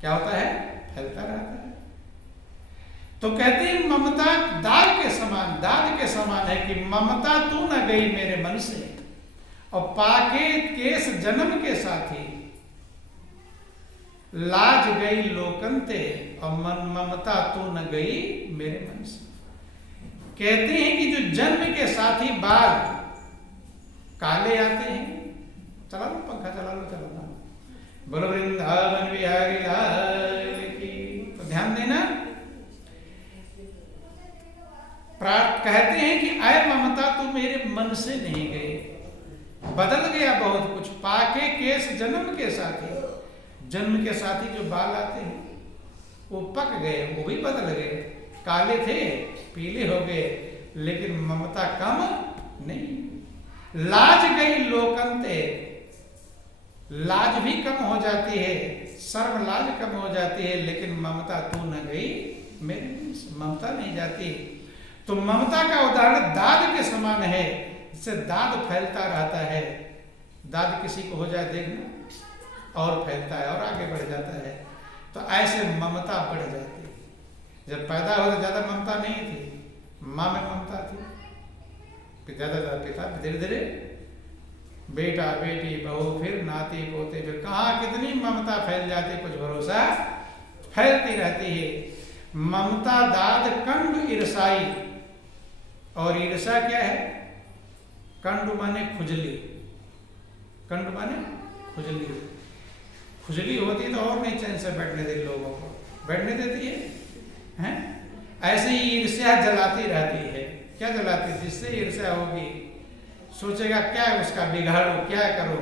क्या होता है? फैलता रहता है। तो कहते हैं ममता दाग के समान है कि ममता तू न गई मेरे मन से, और पाके केस जन्म के साथी, लाज गई लोकंते, और ममता तू न गई मेरे मन से। कहते हैं कि जो जन्म के साथी बाल काले आते हैं, चला लो पंखा, चला लो, चला लो, बोलो वृंदावन बिहारी लाल की। तो ध्यान देना, कहते हैं कि आय ममता तू मेरे मन से नहीं गए, बदल गया बहुत कुछ। पाके केस जन्म के साथी, जन्म के साथी जो बाल आते हैं वो पक गए, वो भी बदल गए, काले थे पीले हो गए, लेकिन ममता कम नहीं। लाज गई लोकंते, लाज भी कम हो जाती है, शर्म लाज कम हो जाती है, लेकिन ममता तू न गई मेरे, ममता नहीं जाती। तो ममता का उदाहरण दाद के समान है, जिससे दाद फैलता रहता है। दाद किसी को हो जाए देखना, और फैलता है और आगे बढ़ जाता है। तो ऐसे ममता बढ़ जाती है। जब पैदा हो तो ज्यादा ममता नहीं थी, माँ में ममता थी, पिता धीरे धीरे बेटा बेटी बहू, फिर नाती पोते, फिर कहाँ कितनी ममता फैल जाती, कुछ भरोसा, फैलती रहती है। ममता दाद कंड ईर्षाई, और ईर्षा क्या है? कंड माने खुजली, कंड माने खुजली, खुजली होती है तो और नहीं चैन से बैठने देती, लोगों को बैठने देती है? ऐसे ही ईर्ष्या जलाती रहती है। क्या जलाती है? जिससे ईर्ष्या होगी सोचेगा क्या उसका बिगाड़ो, क्या करो,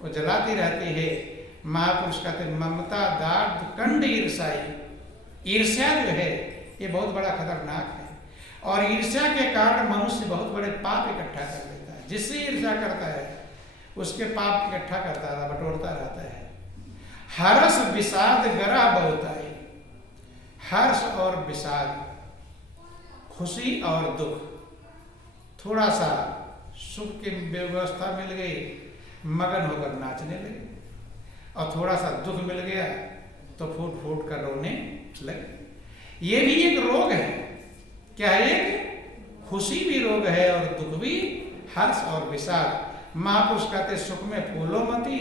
वो जलाती रहती है। महापुरुष कहते ममता दाद कंड ईर्षाई। ईर्ष्या जो है ये बहुत बड़ा खतरनाक है, और ईर्ष्या के कारण मनुष्य बहुत बड़े पाप इकट्ठा कर लेता है। जिससे ईर्ष्या करता है उसके पाप इकट्ठा करता है, बटोरता रहता है। हर्ष विषाद गरा बहुताई, हर्ष और विषाद, खुशी और दुख, थोड़ा सा सुख की व्यवस्था मिल गई, मगन होकर नाचने लगे, और थोड़ा सा दुख मिल गया तो फूट फूट कर रोने लगे। ये भी एक रोग है। क्या है? एक खुशी भी रोग है और दुख भी, हर्ष और विषाद। महापुरुष कहते सुख में फूलो मती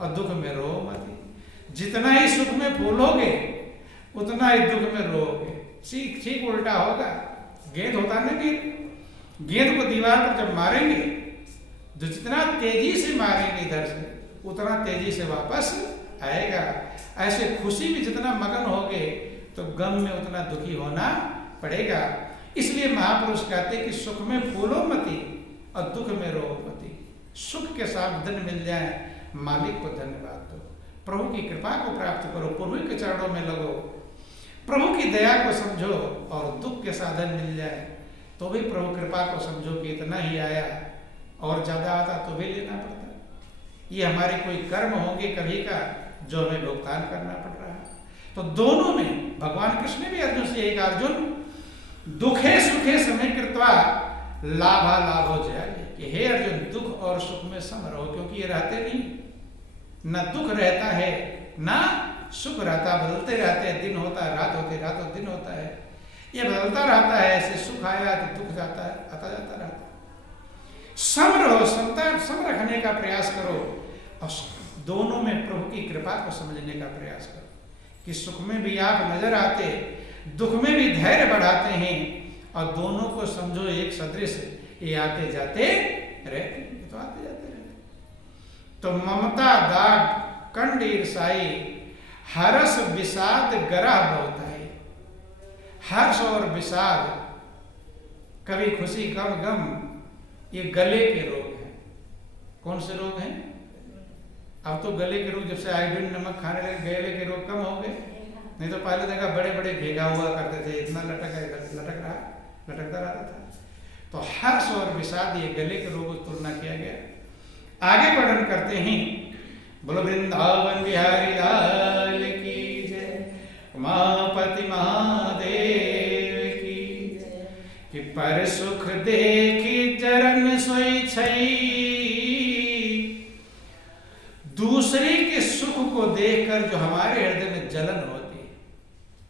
और दुख में रो मती। जितना ही सुख में फूलोगे उतना ही दुख में रोगे। ठीक ठीक उल्टा होगा। गेंद होता है ना, गेंद को दीवार पर जब मारेंगे तो जितना तेजी से मारेंगे इधर से उतना तेजी से वापस आएगा। ऐसे खुशी में जितना मगन होगे तो गम में उतना दुखी होना पड़ेगा। इसलिए महापुरुष कहते कि सुख में फूलो मती और दुख में रो मती। सुख के साथ धन मिल जाए, मालिक को धन्यवाद दो, प्रभु की कृपा को प्राप्त करो, प्रभु के चरणों में लगो, प्रभु की दया को समझो, और दुख के साधन मिल जाए तो भी प्रभु कृपा को समझो कि इतना ही आया, और ज्यादा आता तो भी लेना पड़ता। ये हमारे कोई कर्म होंगे कभी का जो हमें भुगतान करना पड़ रहा है। तो दोनों में भगवान कृष्ण ने भी अर्जुन से एक, अर्जुन दुखे सुखे समय कृत्वा लाभा लाभो जयागे, कि हे अर्जुन दुख और सुख में सम रहो, क्योंकि ये रहते नहीं, न दुख रहता है ना सुख रहता, बदलते रहते हैं। दिन होता है रात होती, रात होती दिन होता है, ये बदलता रहता है। ऐसे सुख आया तो दुख जाता है, आता जाता रहता है। सम रहो, सम रखने का प्रयास करो, और दोनों में प्रभु की कृपा को समझने का प्रयास करो कि सुख में भी आप नजर आते, दुख में भी धैर्य बढ़ाते हैं, और दोनों को समझो एक सदृश, ये आते जाते रहते, तो आते जाते रहते। तो ममता दाग कंड ईर्षाई, हर्ष विषाद गरा बहुताई। हर्ष और विषाद, कभी खुशी कम गम, ये गले के रोग हैं। कौन से रोग हैं? अब तो गले के रोग, जब से आयोडीन नमक खाने लगे गले के रोग कम हो गए, नहीं तो पहले देखा बड़े बड़े भेगा हुआ करते थे, इतना लटकता रहता था। तो हर्ष और विषाद, ये गले के रोगों की तुलना किया गया। आगे वर्णन करते हैं, बोलो वृंदावन बिहारी लाल की जय, उमापति महादेव की जय। कि पर सुख देखी चरण सोई छई, दूसरे के सुख को देखकर जो हमारे हृदय में जलन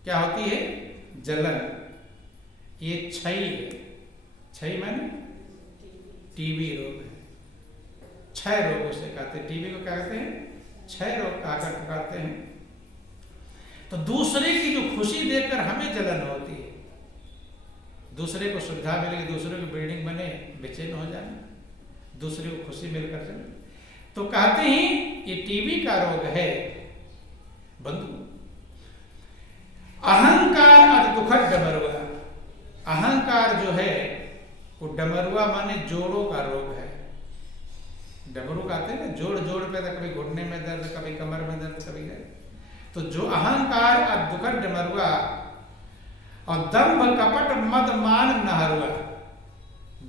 क्या होती है? जलन। ये क्षय है। क्षय माने टीबी रोग है। क्षय रोग उसे कहते हैं। टीबी को क्या कहते हैं? क्षय रोग आकर कहते हैं। तो दूसरे की जो खुशी देखकर हमें जलन होती है, दूसरे को सुविधा मिलेगी, दूसरे की बिल्डिंग बने, बेचैन हो जाए, दूसरे को खुशी मिलकर चले, तो कहते हैं ये टीबी का रोग है बंधु। अहंकार अति दुखद डमरुआ। अहंकार जो है वो डमरुआ माने जोड़ों का रोग है। डमरू कहते हैं ना, जोड़ जोड़ पे था, कभी घुटने में दर्द, कभी कमर में दर्द, कभी है। तो जो अहंकार अति दुखद डमरुआ और दंभ कपट मद मान नहरुआ।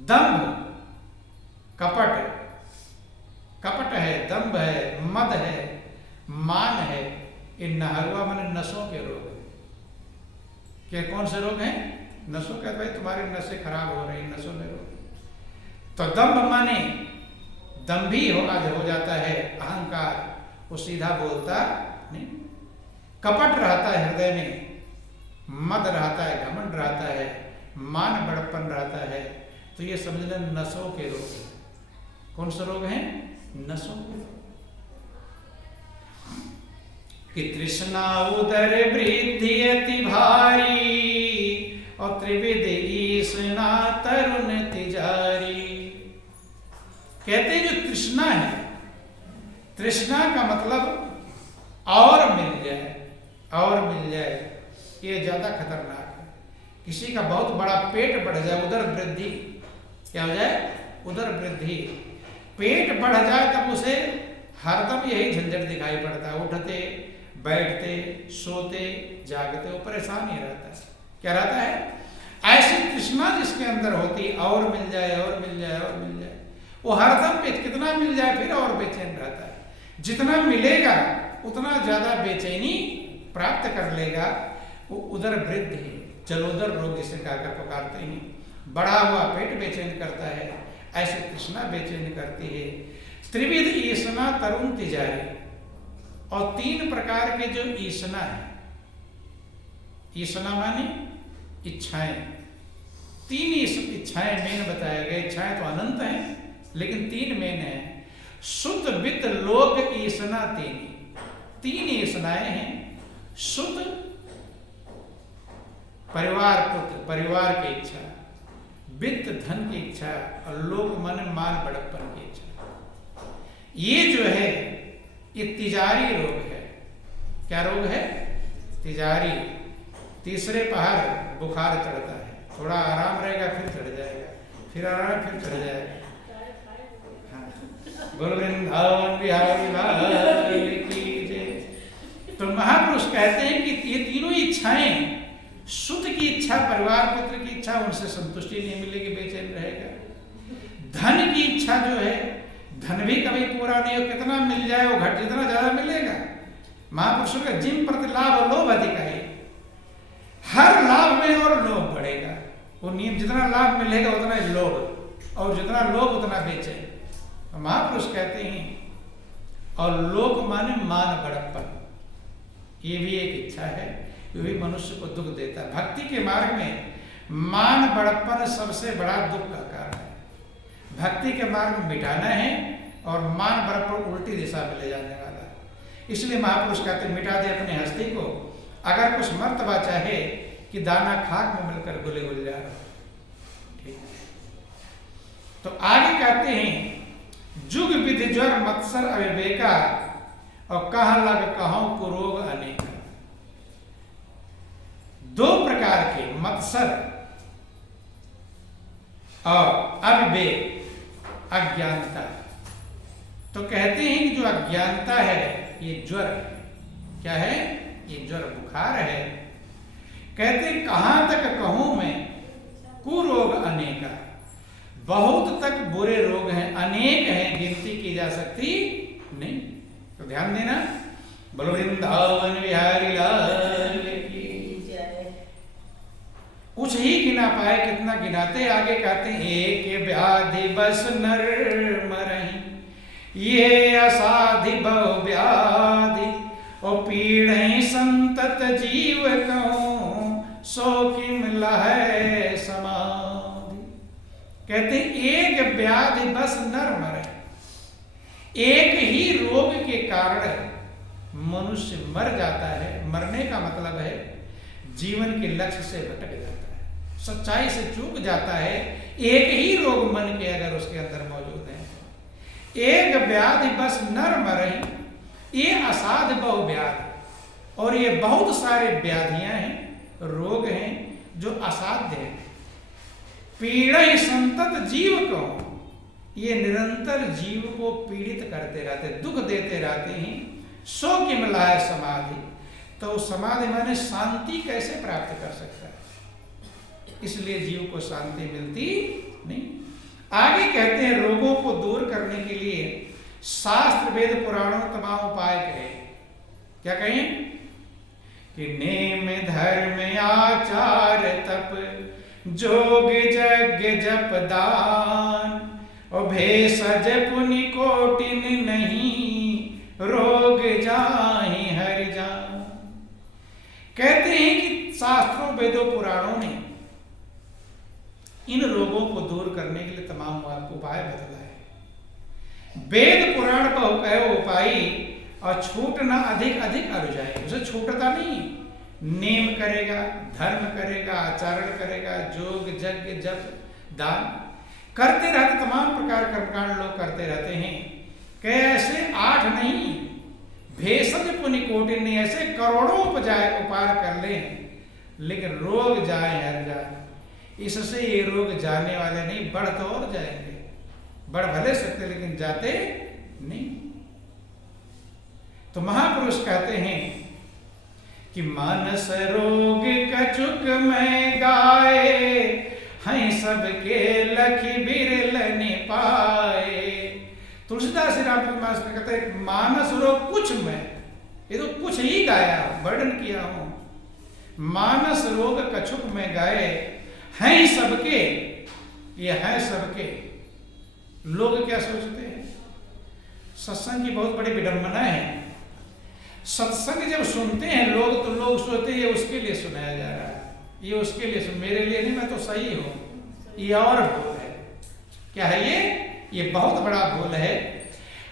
दंभ कपट, कपट है, दंभ है, मद है, मान है, इन नहरुआ माने नसों के रोग है। क्या कौन से रोग हैं? नसों के। भाई तुम्हारी नसें खराब हो रही, नसों में रोग। तो दंभ माने दंभी हो जाता है, अहंकार, वो सीधा बोलता नहीं। कपट रहता है हृदय में, मद रहता है, घमंड रहता है, मान बड़प्पन रहता है। तो ये समझ लें नसों के रोग हैं। कौन से रोग हैं? नसों के। कि तृष्णा उदर वृद्धि अति भारी और त्रिविध ईसना तरुण तिजारी। कहते हैं जो तृष्णा है, तृष्णा का मतलब और मिल जाए, और मिल जाए, ये ज्यादा खतरनाक है। किसी का बहुत बड़ा पेट बढ़ जाए, उदर वृद्धि, क्या हो जाए? उदर वृद्धि। पेट बढ़ जाए तब उसे हरदम यही झंझट दिखाई पड़ता है। उठते बैठते सोते जागते वो परेशान ही रहता है। क्या रहता है? ऐसी तृष्णा जिसके अंदर होती, और मिल जाए, और मिल जाए, और मिल जाए, वो हरदम पे कितना मिल जाए फिर और बेचैन रहता है। जितना मिलेगा उतना ज्यादा बेचैनी प्राप्त कर लेगा। वो उदर वृद्धि, जलोदर रोग जिसे कहकर पुकारते हैं। बढ़ा हुआ पेट बेचैन करता है, ऐसी तृष्णा बेचैन करती है। त्रिविध ईसना तरुण तिजारी। और तीन प्रकार के जो ईसना है, ईसना माने इच्छाएं। तीन इच्छाएं मेन बताया गया। इच्छाएं तो अनंत हैं, लेकिन तीन मेन है। शुद्ध वित्त लोक ईसना तीन। तीन ईसनाएं हैं। शुद्ध परिवार पुत्र, परिवार की इच्छा, वित्त धन की इच्छा, और लोक मन मान बड़प्पन की इच्छा। ये जो है ये तिजारी रोग है। क्या रोग है? तिजारी। तीसरे पहर बुखार चढ़ता है, थोड़ा आराम रहेगा फिर चढ़ जाएगा, फिर आराम फिर चढ़ जाएगा। हाँ। बोल वृंदावन बिहारी लाल की जय। तो महापुरुष कहते हैं कि ये तीनों इच्छाएं, शुद्ध की इच्छा, परिवार पुत्र की इच्छा, उनसे संतुष्टि नहीं मिलेगी, बेचैन रहेगा। धन की इच्छा जो है, धन भी कभी पूरा नहीं हो, कितना मिल जाए वो घट, जितना ज्यादा मिलेगा। महापुरुषों का जिम प्रति लाभ लोभ अधिक है। हर लाभ में और लोभ बढ़ेगा। वो नियम, जितना लाभ मिलेगा उतना ही लोभ, और जितना लोभ उतना बेचैन। तो महापुरुष कहते हैं, और लोभ माने मान बड़प्पन, ये भी एक इच्छा है, ये भी मनुष्य को दुख देता है। भक्ति के मार्ग में मान बड़प्पन सबसे बड़ा दुख का कारण है। भक्ति के मार्ग में मिटाना है, और मान बड़प्पन उल्टी दिशा में ले जाने वाला है। इसलिए महापुरुष कहते हैं, मिटा दे अपनी हस्ती को, अगर कुछ मर्तबा चाहे कि दाना खाक में मिलकर गुले गुल जा। ठीक। तो आगे कहते हैं, जुग विधि ज्वर मत्सर अविवेका, और कह लग कहों कुरोग अनेक। दो प्रकार के, मत्सर और अविवेक, अज्ञानता। तो कहते हैं कि जो अज्ञानता है ये ज्वर है। क्या है? ये ज्वर, बुखार है। कहते कहां तक कहूं मैं कुरोग अनेका, बहुत तक बुरे रोग हैं, अनेक हैं, गिनती की जा सकती नहीं। तो ध्यान देना। बोलो वृंदावन बिहारी लाल की जय। कुछ ही गिना पाए, कितना गिनाते। आगे कहते हैं, एक व्याधि बस नर मरहि, ये असाधि बहु व्याधि, और पीड़े संतत जीव कहूं। व्याधि बस नर मरे। एक ही रोग के कारण मनुष्य मर जाता है। मरने का मतलब है जीवन के लक्ष्य से भटक जाता है, सच्चाई से चूक जाता है। एक ही रोग मन के अगर उसके अंदर मौजूद है। एक व्याधि बस नर मरहि, ये असाध बहु व्याधि, और ये बहुत सारे व्याधियां हैं, रोग हैं जो असाध्य है। पीड़ा संतत जीव को, ये निरंतर जीव को पीड़ित करते रहते, दुख देते रहते हैं। सो कि मिलाए समाधि, तो समाधि माने शांति कैसे प्राप्त कर सकता है? इसलिए जीव को शांति मिलती नहीं। आगे कहते हैं रोगों को दूर करने के लिए शास्त्र वेद पुराणों तमाम उपाय कहे। क्या कहें कि नेम धर्म आचार तप जोग यज्ञ जप दान, और भेषज पुनि कोटिन नहीं रोग जाहि हरि जान। कहते हैं कि शास्त्रों वेदों पुराणों ने इन रोगों को दूर करने के लिए तमाम उपाय बतलाए। वेद पुराण बहु कहो उपाय, और छूटना अधिक अधिक अरु जाए। उसे छूटता नहीं, नेम करेगा, धर्म करेगा, आचरण करेगा, जोग यज्ञ जप दान करते रहते, तमाम प्रकार कर्मकांड लोग करते रहते हैं। कैसे 8 नहीं, भेषज पुनि कोटि नहीं, ऐसे करोड़ों उपाय कर लें, लेकिन रोग जाए हर जाए। इससे ये रोग जाने वाले नहीं, बढ़ तो और जाएंगे। बढ़ भले सकते लेकिन जाते नहीं। तो महापुरुष कहते हैं कि मानस रोग कछुक में गाए, हैं सबके लखी बिरल नि पाए। तुलसीदास श्री रामकृष्ण मास में कहते हैं मानस रोग कुछ में, ये तो कुछ ही गाया, वर्णन किया हूं। मानस रोग कछुक में गाए, हैं सबके, ये हैं सबके। लोग क्या सोचते हैं? सत्संग की बहुत बड़ी विडंबना है। सत्संग जब सुनते हैं लोग, तो लोग सोचते हैं ये उसके लिए सुनाया जा रहा है, ये उसके लिए मेरे लिए नहीं, मैं तो सही हूं। ये और भूल है। क्या है ये बहुत बड़ा भूल है।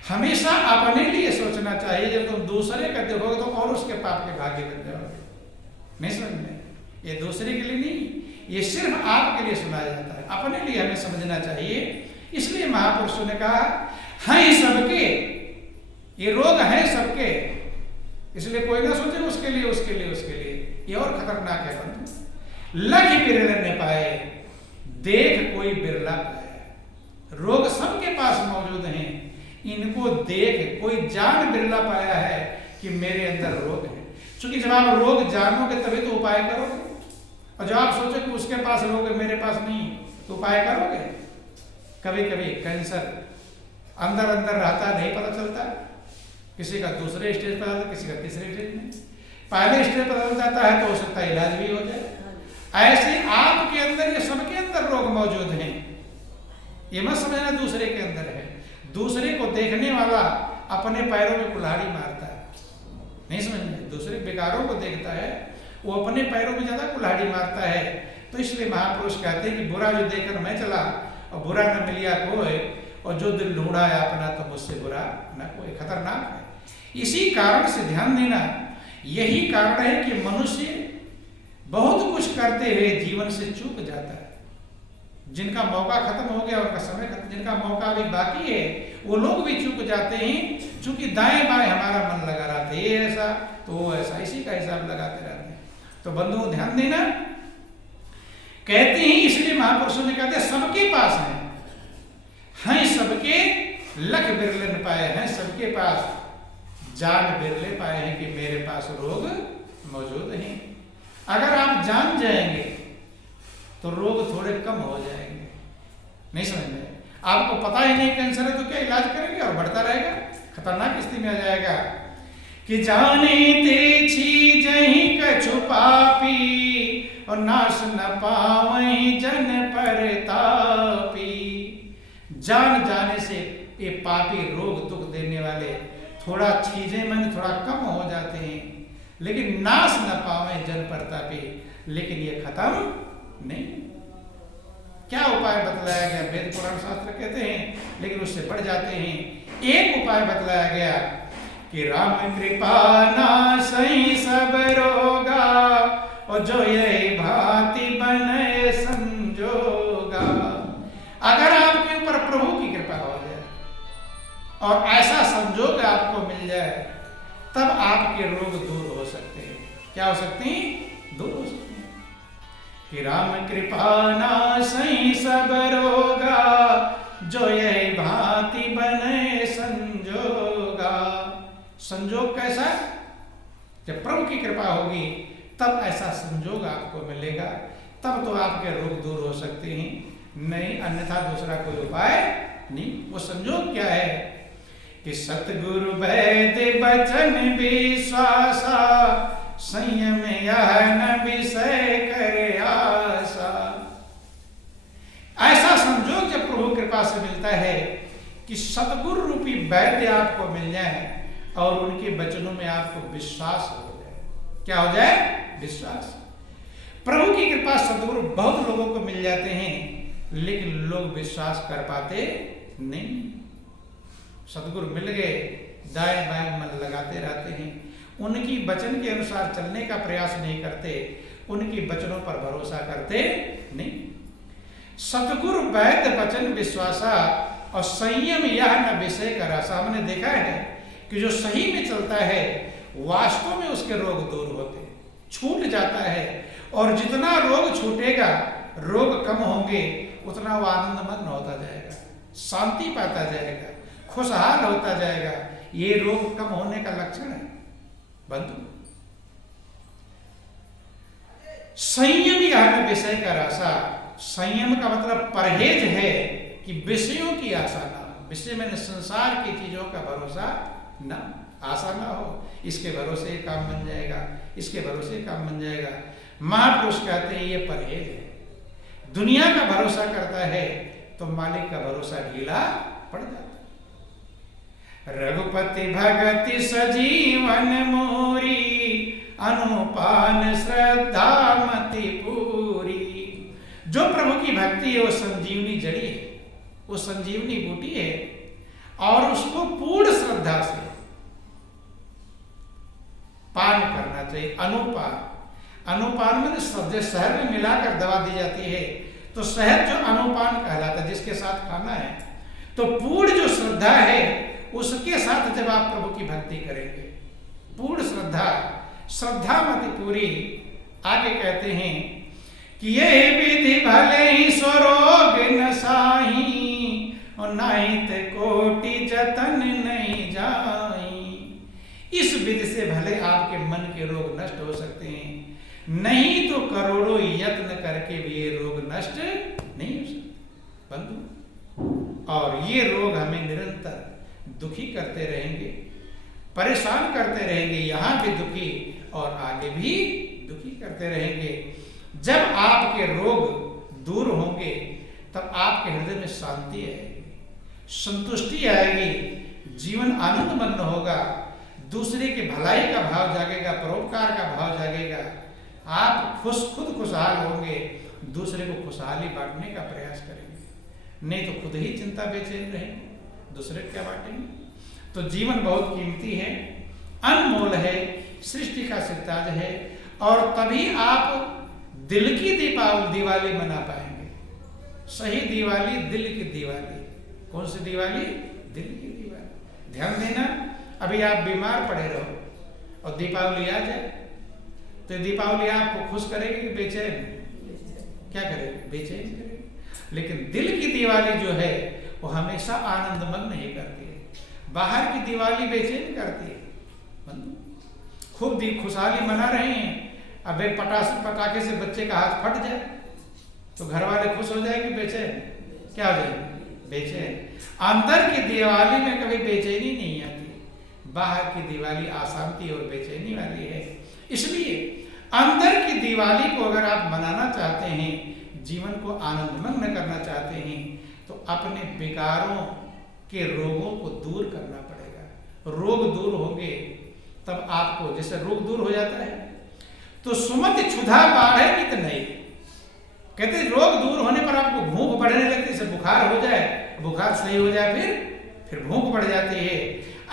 हमेशा अपने लिए सोचना चाहिए। जब तुम दूसरे का देखोगे तो और उसके पाप के भागी बन जाओगे। नहीं समझ में? ये दूसरे के लिए नहीं, ये सिर्फ आपके लिए सुनाया जाता है। अपने लिए हमें समझना चाहिए। इसलिए महापुरुषों ने कहा हैं सबके, ये रोग हैं सबके। इसलिए कोई ना सोचे उसके लिए उसके लिए उसके लिए, ये और खतरनाक है बंधु। लख बिरले न पाए, देख कोई बिरला पाया। रोग सबके पास मौजूद हैं, इनको देख कोई जान बिरला पाया है कि मेरे अंदर रोग है। क्योंकि जब आप रोग जानोगे तभी तो उपाय करोगे, और जब आप सोचो कि उसके पास रोग है मेरे पास नहीं, तो उपाय करोगे? कभी कभी कैंसर अंदर अंदर रहता, नहीं पता चलता। किसी का दूसरे स्टेज पर आता, किसी का तीसरे स्टेज में। पहले स्टेज पर चल जाता है तो हो सकता है इलाज भी हो जाए। ऐसे आपके अंदर, ये सबके अंदर रोग मौजूद हैं। ये मत समझना दूसरे के अंदर है। दूसरे को देखने वाला अपने पैरों में कुल्हाड़ी मारता है। नहीं समझ में? दूसरे बेकारों को देखता है, वो अपने पैरों में ज्यादा कुल्हाड़ी मारता है। तो इसलिए महापुरुष कहते हैं कि बुरा जो देखकर मैं चला और बुरा न मिलिया कोई, और जो दिल ढूंढा है अपना तो मुझसे बुरा न कोई। खतरनाक है। इसी कारण से ध्यान देना, यही कारण है कि मनुष्य बहुत कुछ करते हुए जीवन से चूक जाता है। जिनका मौका खत्म हो गया, उनका समय खत्म, जिनका मौका अभी बाकी है वो लोग भी चूक जाते हैं। चूंकि दाएं बाएं हमारा मन लगा रहता है, ये ऐसा तो वो ऐसा, इसी का हिसाब लगाते रहते हैं। तो बंधुओं ध्यान देना, कहते हैं इसलिए महापुरुषों ने कहते सबके पास हैं सबके, लख बिरले न पाए हैं सबके पास, जान बिरले पाए हैं कि मेरे पास रोग मौजूद हैं। अगर आप जान जाएंगे तो रोग थोड़े कम हो जाएंगे। नहीं समझ में? आपको पता ही नहीं कैंसर है तो क्या इलाज करेंगे और बढ़ता रहेगा, खतरनाक स्थिति में आ जाएगा। कि जाने ते छी जहीं कछु पापी, और नाश न पावहीं जन परतापी। जान जाने से ये पापी रोग दुख देने वाले थोड़ा चीजें मन थोड़ा कम हो जाते हैं, लेकिन नाश न पावे जन परतापी, लेकिन ये खत्म नहीं। क्या उपाय बतलाया गया? वेद पुराण शास्त्र कहते हैं, लेकिन उससे बढ़ जाते हैं। एक उपाय बतलाया गया कि राम कृपा नासई सब रोगा, और जो यही भांति बने संजोगा। अगर आपके ऊपर प्रभु की कृपा हो जाए और ऐसा संजोग आपको मिल जाए, तब आपके रोग दूर हो सकते हैं। क्या हो सकते हैं? दूर हो सकते हैं। कि राम कृपा नासई सब रोगा, जो यही भांति बने संजोगा। संजोग कैसा? जब प्रभु की कृपा होगी तब ऐसा संजोग आपको मिलेगा, तब तो आपके रोग दूर हो सकते हैं, नहीं अन्यथा दूसरा कोई उपाय नहीं। वो संजोग क्या है? कि सतगुरु वैद्य वचन विश्वासा, संयम यह न विषय करे आशा। ऐसा संजोग जब प्रभु कृपा से मिलता है कि सतगुरु रूपी वैद्य आपको मिल जाए और उनके वचनों में आपको विश्वास हो जाए। क्या हो जाए? विश्वास। प्रभु की कृपा सतगुरु बहुत लोगों को मिल जाते हैं, लेकिन लोग विश्वास कर पाते नहीं। सतगुरु मिल गए, दाएं बाएं मन लगाते रहते हैं, उनकी वचन के अनुसार चलने का प्रयास नहीं करते, उनकी वचनों पर भरोसा करते नहीं। सतगुरु वैद्य वचन विश्वासा, और संयम यह न विषय का रासा। हमने देखा है कि जो सही में चलता है वास्तव में उसके रोग दूर होते, छूट जाता है, और जितना रोग छूटेगा, रोग कम होंगे, उतना वो आनंदमग्न होता जाएगा, शांति पाता जाएगा, खुशहाल होता जाएगा। ये रोग कम होने का लक्षण है बंधु। संयम यह विषय का रासा। संयम का मतलब परहेज है कि विषयों की आशा ना हो। विषय में संसार की चीजों का भरोसा ना, आशा ना हो। इसके भरोसे काम बन जाएगा, इसके भरोसे काम बन जाएगा। महापुरुष कहते हैं ये परहेज है। दुनिया का भरोसा करता है तो मालिक का भरोसा ढीला पड़ जाता है। रघुपति भगति सजीवन मोरी, अनुपान श्रद्धा मति पूरी। जो प्रभु की भक्ति है वो संजीवनी जड़ी है, वो संजीवनी बूटी है, और उसको पूर्ण श्रद्धा से पान करना चाहिए। अनुपान, अनुपान में शहद में मिलाकर दवा दी जाती है, तो शहद जो अनुपान कहलाता है, जिसके साथ खाना है। तो पूर्ण जो श्रद्धा है उसके साथ जब आप प्रभु की भक्ति करेंगे, पूर्ण श्रद्धा, श्रद्धा मति पूरी। आगे कहते हैं कि ये विधि भले ही स्वरोग न साही, और नाहित कोटि जतन नहीं जाई। इस विधि से भले आपके मन के रोग नष्ट हो सकते हैं, नहीं तो करोड़ों यत्न करके भी ये रोग नष्ट नहीं हो सकते बंधु। और ये रोग हमें निरंतर दुखी करते रहेंगे, परेशान करते रहेंगे, यहाँ भी दुखी और आगे भी दुखी करते रहेंगे। जब आपके रोग दूर होंगे तब आपके हृदय में शांति आएगी, संतुष्टि आएगी, जीवन आनंदमग्न होगा, दूसरे की भलाई का भाव जागेगा, परोपकार का भाव जागेगा। आप खुद खुशहाल होंगे, दूसरे को खुशहाली बांटने का प्रयास करेंगे, नहीं तो खुद ही चिंता बेचैन रहेंगे, दूसरे क्या बांटेंगे। तो जीवन बहुत कीमती है, अनमोल है, सृष्टि का सिरताज है, और तभी आप दिल की दिवाली मना पाएंगे। सही दिवाली दिल की दिवाली। कौन सी दिवाली? दिल की दिवाली। ध्यान देना, अभी आप बीमार पड़े रहो और दीपावली आ जाए, तो दीपावली आपको खुश करेगी कि बेचैन? क्या करेगी? बेचैन करेगी। लेकिन दिल की दिवाली जो है वो हमेशा आनंदमग्न ही करती है। बाहर की दिवाली बेचैन करती है। खूब खुशहाली मना रहे हैं, अब पटाखे से बच्चे का हाथ फट जाए तो घर वाले खुश हो जाएंगे, बेचैन? क्या हो जाएंगे? बेचैन। अंदर की दिवाली में कभी बेचैनी नहीं आती, बाहर की दिवाली अशांति और बेचैनी वाली है। इसलिए अंदर की दिवाली को अगर आप मनाना चाहते हैं, जीवन को आनंदमग्न करना चाहते हैं, तो अपने विकारों के रोगों को दूर करना पड़ेगा। रोग दूर होंगे तब आपको, जैसे रोग दूर हो जाता है तो सुमति क्षुधा बाढ़े नित नहीं, कहते रोग दूर होने पर आपको भूख बढ़ने लगती है, बुखार हो जाए, बुखार सही हो जाए, फिर भूख बढ़ जाती है।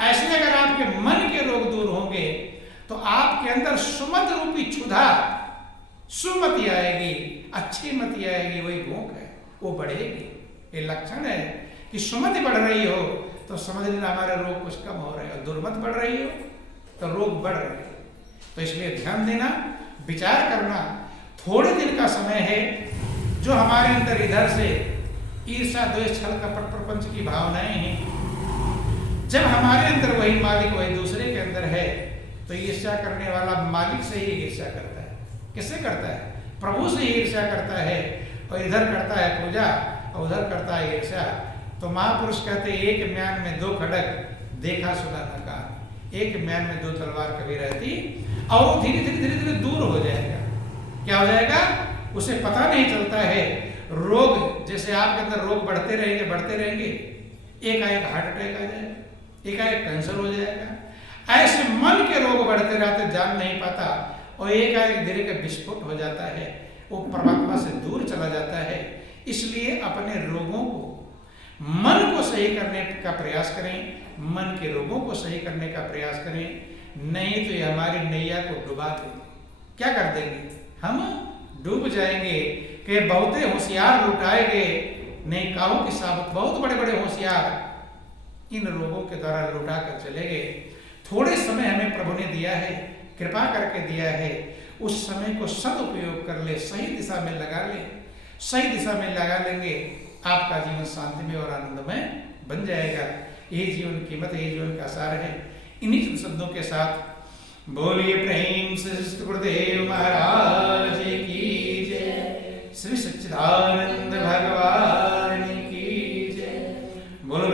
ऐसे अगर आपके मन के रोग दूर होंगे तो आपके अंदर सुमति रूपी क्षुधा, सुमति आएगी, अच्छी मति आएगी, वही भूख है, वो बढ़ेगी। ये लक्षण है कि सुमति बढ़ रही हो तो समझ लेना हमारे रोग कुछ कम हो रहे हैं, और दुर्मति बढ़ रही हो तो रोग बढ़ रहे हैं। तो इसलिए ध्यान देना, विचार करना। थोड़े दिन का समय है, जो हमारे अंदर इधर से ईर्ष्या, द्वेष, छल, कपट, प्रपंच की भावनाएं हैं, जब हमारे अंदर वही मालिक वही दूसरे के अंदर है, तो ईर्ष्या करने वाला मालिक से ही ईर्ष्या करता है। किससे करता है? प्रभु से ही ईर्ष्या करता है, और इधर करता है पूजा और उधर करता है ईर्ष्या। तो महापुरुष कहते हैं, एक म्यान में दो खड़ग, देखा सुना न कहा। एक म्यान में दो तलवार कभी रहती, और वो धीरे धीरे धीरे धीरे दूर हो जाएगा। क्या हो जाएगा? उसे पता नहीं चलता है। रोग, जैसे आपके अंदर रोग बढ़ते रहेंगे, एकाएक हार्ट अटैक आ जाएगा, एकाएक कैंसर हो जाएगा। ऐसे मन के रोग बढ़ते रहते, जान नहीं पाता, और एकाएक धीरे के विस्फोट हो जाता है, वो परमात्मा से दूर चला जाता है। इसलिए अपने रोगों को, मन को सही करने का प्रयास करें, मन के रोगों को सही करने का प्रयास करें, नहीं तो ये हमारी नैया को डुबा देंगे। क्या कर देंगे? हम डूब जाएंगे। कि बहुते होशियार लुटाएंगे, नहीं काहू के साबुत, बहुत बड़े बड़े होशियार इन रोगों के द्वारा लुटा कर चले गए। थोड़े समय हमें प्रभु ने दिया है, कृपा करके दिया है, उस समय को सदुपयोग कर ले, सही दिशा में लगा ले। सही दिशा में लगा लेंगे, आपका जीवन शांतिमय और आनंदमय बन जाएगा। यही जीवन कीमत, यही जीवन का सार है। इन्हीं शब्दों के साथ बोलिए प्रेम से गुरुदेव महाराज की जय, श्री सच्चिदानंद भगवान की जय। बोलो